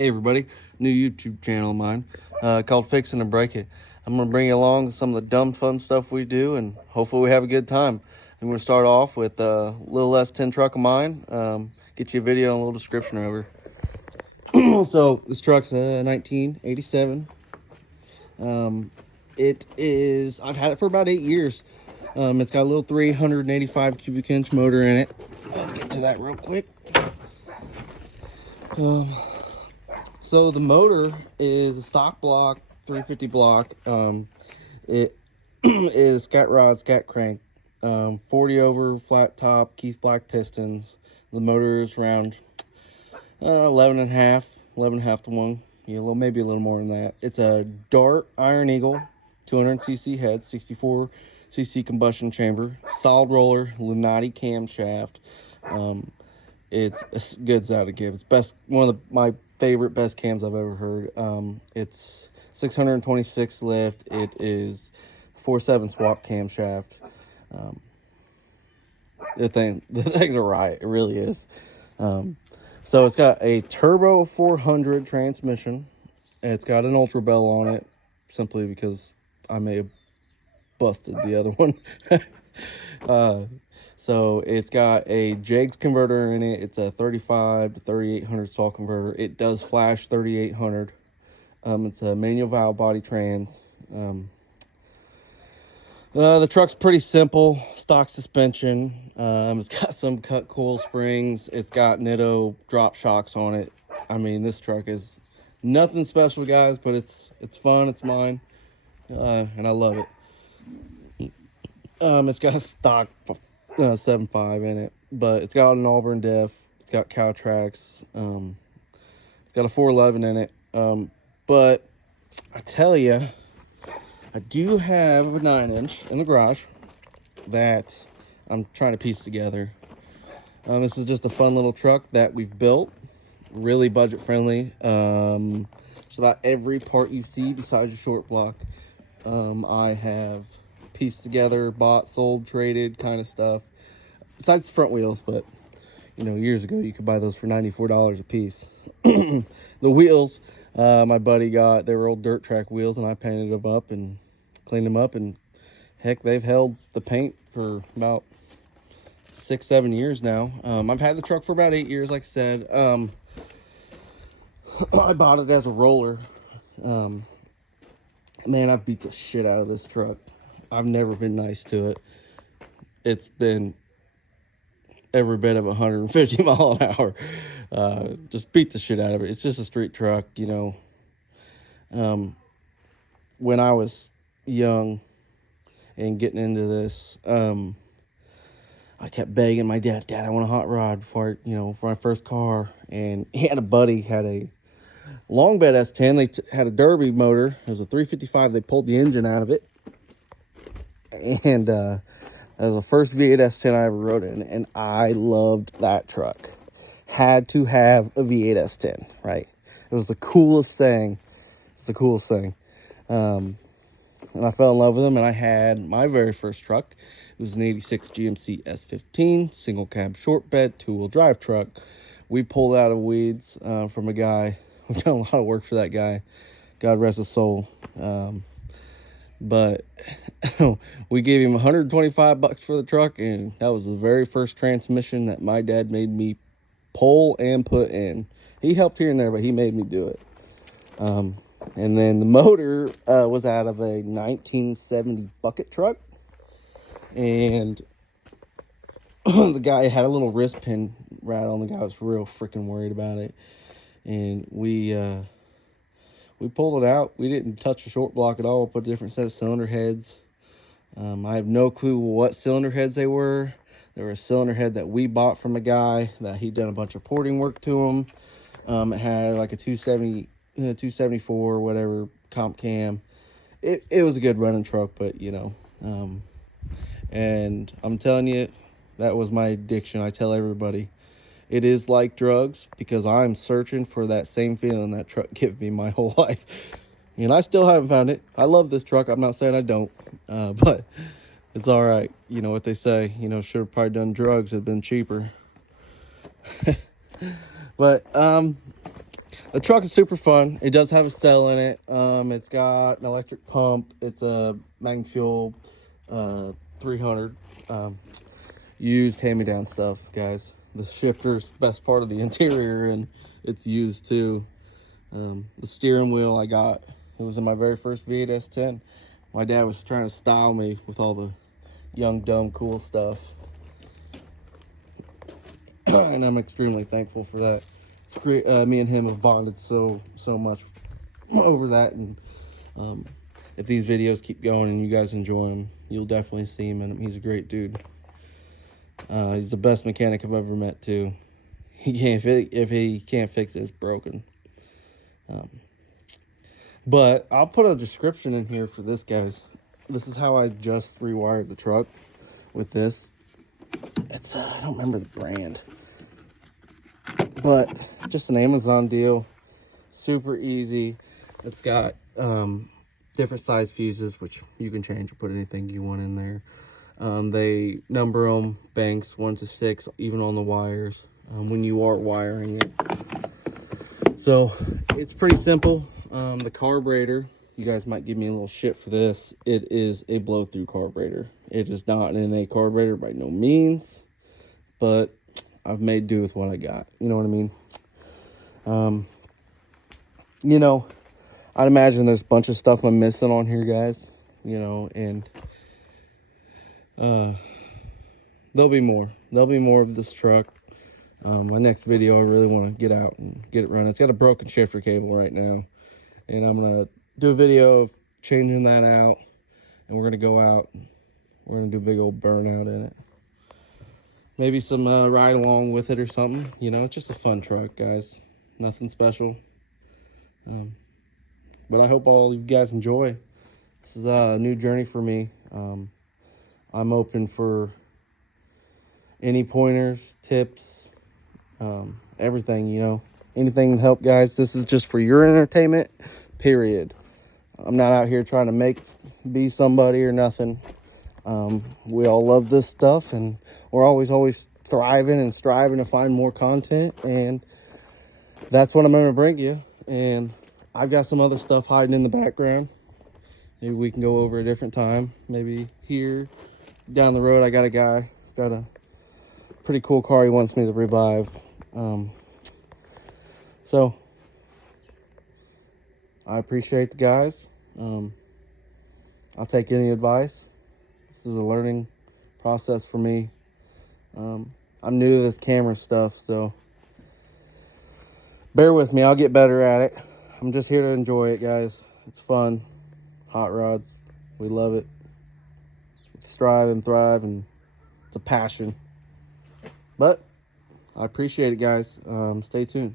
Hey everybody, new YouTube channel of mine called Fixing and Break It. I'm going to bring you along some of the dumb fun stuff we do, and hopefully we have a good time. I'm going to start off with a little S10 truck of mine, get you a video and a little description over. So this truck's a 1987. It is, I've had it for about 8 years. It's got a little 385 cubic inch motor in it. I'll get to that real quick. So the motor is a stock block, 350 block. It is scat rod, scat crank, 40 over flat top, Keith Black pistons. The motor is around 11 and a half to 1. Yeah, maybe a little more than that. It's a Dart Iron Eagle, 200cc head, 64cc combustion chamber, solid roller, Lunati camshaft. It's a good side to give. It's one of my favorite best cams I've ever heard. It's 626 lift. It is 4.7 swap camshaft. The thing's a riot. It really is. So it's got a turbo 400 transmission. It's got an Ultra Bell on it, simply because I may have busted the other one. So it's got a Jegs converter in it. It's a 35 to 3800 stall converter. It does flash 3800. It's a manual valve body trans. The truck's pretty simple, stock suspension. It's got some cut coil springs. It's got Nitto drop shocks on it. I mean, this truck is nothing special, guys, but it's fun. It's mine, and I love it. It's got a stock 7.5 in it, but it's got an Auburn diff. It's got cow tracks. It's got a 411 in it. But I tell you, I do have a 9-inch in the garage that I'm trying to piece together. This is just a fun little truck that we've built, really budget friendly. Just about every part you see besides your short block, I have pieced together, bought, sold, traded kind of stuff. Besides the front wheels, but you know, years ago you could buy those for $94 a piece. The wheels, my buddy got, they were old dirt track wheels, and I painted them up and cleaned them up, and heck, they've held the paint for about 6-7 years now. I've had the truck for about 8 years, like I said. I bought it as a roller. Man, I beat the shit out of this truck. I've never been nice to it. It's been every bit of 150 mile an hour. Just beat the shit out of it. It's just a street truck, you know. When I was young and getting into this, I kept begging my dad, I want a hot rod for my first car. And he had a buddy, had a long bed S10. They had a Derby motor. It was a 355. They pulled the engine out of it. And that was the first V8 S10 I ever rode in, and I loved that truck. Had to have a V8 S10, right? It was the coolest thing. It's the coolest thing. And I fell in love with them, and I had my very first truck. It was an 86 GMC S15, single cab short bed, 2-wheel drive truck. We pulled out of weeds from a guy. We've done a lot of work for that guy. God rest his soul. But we gave him $125 for the truck, and that was the very first transmission that my dad made me pull and put in. He helped here and there, but he made me do it. And then the motor was out of a 1970 bucket truck, and the guy had a little wrist pin rattle, and the guy was real freaking worried about it. And we pulled it out. We didn't touch the short block at all. Put a different set of cylinder heads. I have no clue what cylinder heads they were. They were a cylinder head that we bought from a guy that he'd done a bunch of porting work to them. It had like a 274, whatever, comp cam. It was a good running truck, but you know. And I'm telling you, that was my addiction. I tell everybody, it is like drugs, because I'm searching for that same feeling that truck gave me my whole life. And I still haven't found it. I love this truck. I'm not saying I don't, but it's all right. You know what they say, should have probably done drugs, it'd been cheaper. But The truck is super fun. It does have a cell in it. It's got an electric pump. It's a Magnum Fuel 300. Used hand-me-down stuff, guys. The shifter's best part of the interior, and it's used too. The steering wheel I got, it was in my very first V8 S10. My dad was trying to style me with all the young, dumb, cool stuff. And I'm extremely thankful for that. It's great. Me and him have bonded so much over that. And if these videos keep going and you guys enjoy them, you'll definitely see him. And he's a great dude. He's the best mechanic I've ever met too. If he can't fix it, it's broken. But I'll put a description in here for this, guys. This is how I just rewired the truck with this. It's I don't remember the brand, but just an Amazon deal. Super easy. It's got different size fuses, which you can change or put anything you want in there. They number them banks 1 to 6, even on the wires, when you are wiring it. So it's pretty simple. The carburetor, you guys might give me a little shit for this. It is a blow-through carburetor. It is not an NA carburetor by no means, but I've made do with what I got. You know what I mean? You know, I'd imagine there's a bunch of stuff I'm missing on here, guys. You know, and there'll be more. There'll be more of this truck. My next video, I really want to get out and get it running. It's got a broken shifter cable right now, and I'm gonna do a video of changing that out, and we're gonna go out. We're gonna do a big old burnout in it. Maybe some ride along with it or something. You know, it's just a fun truck, guys. Nothing special. But I hope all you guys enjoy. This is a new journey for me. I'm open for any pointers, tips, everything, you know. Anything to help, guys. This is just for your entertainment, period. I'm not out here trying to be somebody or nothing. We all love this stuff, and we're always thriving and striving to find more content, and that's what I'm going to bring you. And I've got some other stuff hiding in the background. Maybe we can go over a different time. Maybe here, down the road, I got a guy. He's got a pretty cool car he wants me to revive. So I appreciate the guys. I'll take any advice. This is a learning process for me. I'm new to this camera stuff, so bear with me. I'll get better at it. I'm just here to enjoy it, guys. It's fun. Hot rods. We love it. Strive and thrive, and it's a passion. But I appreciate it, guys. Stay tuned.